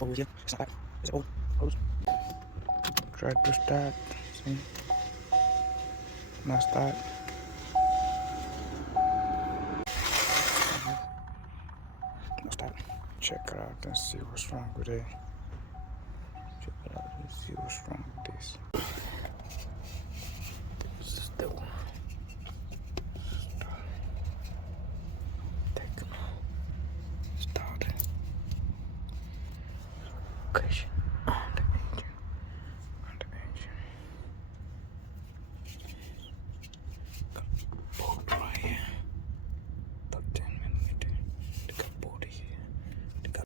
Over here. It's not that. It's old. Close. Try to start. See? Now start. Now start. Check it out and see what's wrong with it. Check it out and see what's wrong with this. This is the one. Start. Location on the engine. On the engine. Got bolt right here. About 10 millimeter. They got bolt here. They got.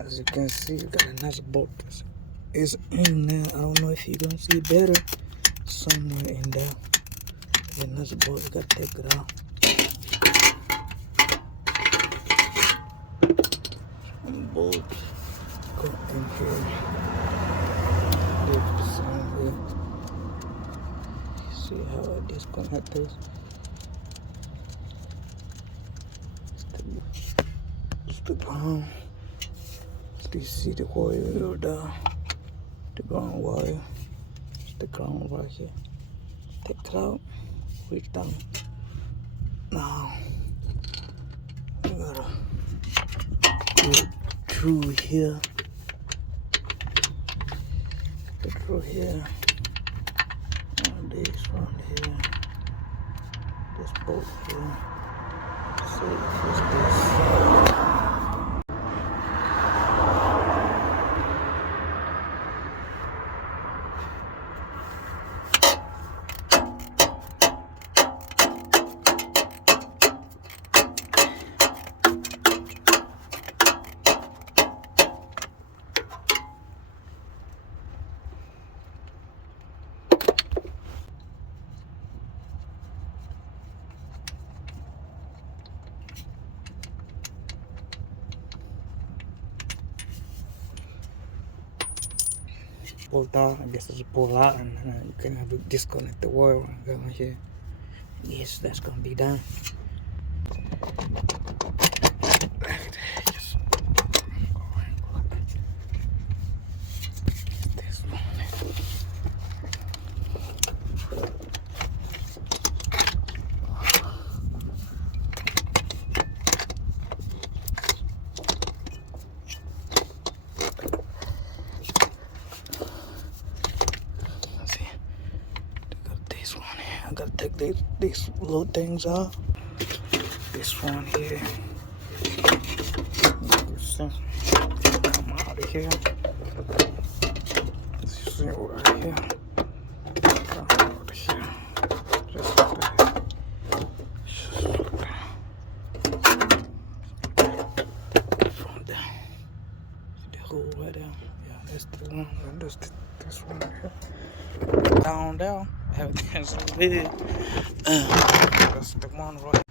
As you can see, you got a nice bolt. It's in there. I don't know if you can see better. Somewhere in there. A nice bolt. You gotta take it out. Some bolts go in here. Leave this on here. See how I disconnect this. It's the ground. You see the wire there, the ground wire, it's the ground right here. Take it out, reach down. Now, you gotta go through here, go through here, and this one here, this bolt here. So it's this. Pull down, I guess it's pull out, and you can have to disconnect the wire and go in here. Yes, that's gonna be done. Just this one. I gotta take these little things off. This one here. Come out of here. This right here. Come out of here. Just like that. Just like that. From down. The hole right there. Yeah, that's the one. That's this one here. Down. Everything's big. That's the one right